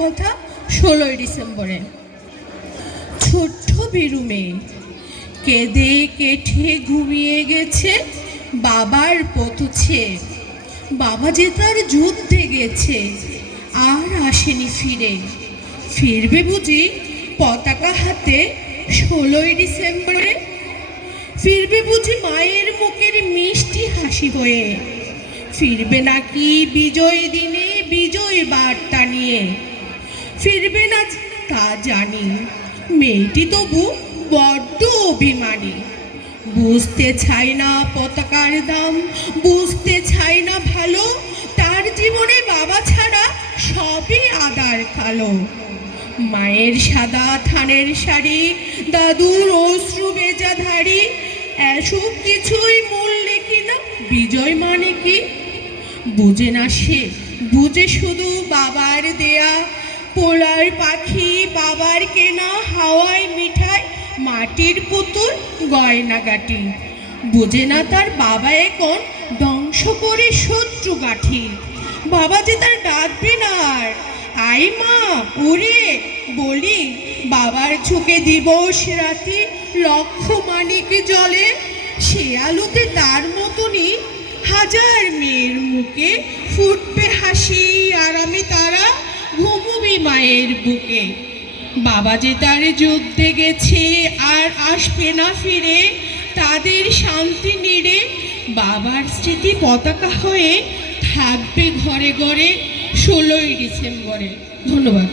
কথা 16ই ডিসেম্বরে। ছোট্ট বেরু মেয়ে কেঁদে কেঠে ঘুমিয়ে গেছে বাবার পথুছে। বাবা যে তার যুদ্ধে গেছে, আর আসেনি ফিরে। ফিরবে বুঝি পতাকা হাতে 16ই ডিসেম্বরে। ফিরবে বুঝি মায়ের মুখের মিষ্টি হাসি হয়ে। ফিরবে নাকি বিজয় দিনে বিজয় বার্তা নিয়ে। ফিরবে না তা জানি, মেয়েটি তবু বড্ড অভিমানী। বুঝতে চাই না পতাকার দাম, বুঝতে চাই না ভালো। তার জীবনে বাবা ছাড়া সবই আদার কালো। মায়ের সাদা থানের শাড়ি, দাদুর অশ্রু বেজা ধাড়ি, এসব কিছুই মূল্যে কিনা বিজয় মানে কি। বুঝে না সে, বুঝে শুধু বাবার দেয়া পোলার পাখি, বাবার কেনা হাওয়ায় মিঠাই, মাটির পুতুল গয়নাগাটি। বুঝে না তার বাবা এখন ধ্বংস করে শত্রু গাঠি। বাবা যে তার ডাকবে না আর, আই মা ওরে বলি। বাবার চোখে দিবস রাতি লক্ষ মানিক জলে। সে আলোতে তার মতনই হাজার মেয়ের মুখে ফুটবে হাসি, আর আমি তারা ঘুমুবি মায়ের বুকে। বাবা যে তার যুদ্ধে গেছে আর আসবে না ফিরে, তাদের শান্তি নিড়ে বাবার স্মৃতি পতাকা হয়ে থাকবে ঘরে ঘরে 16ই ডিসেম্বরে। ধন্যবাদ।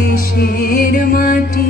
দেশের মাটি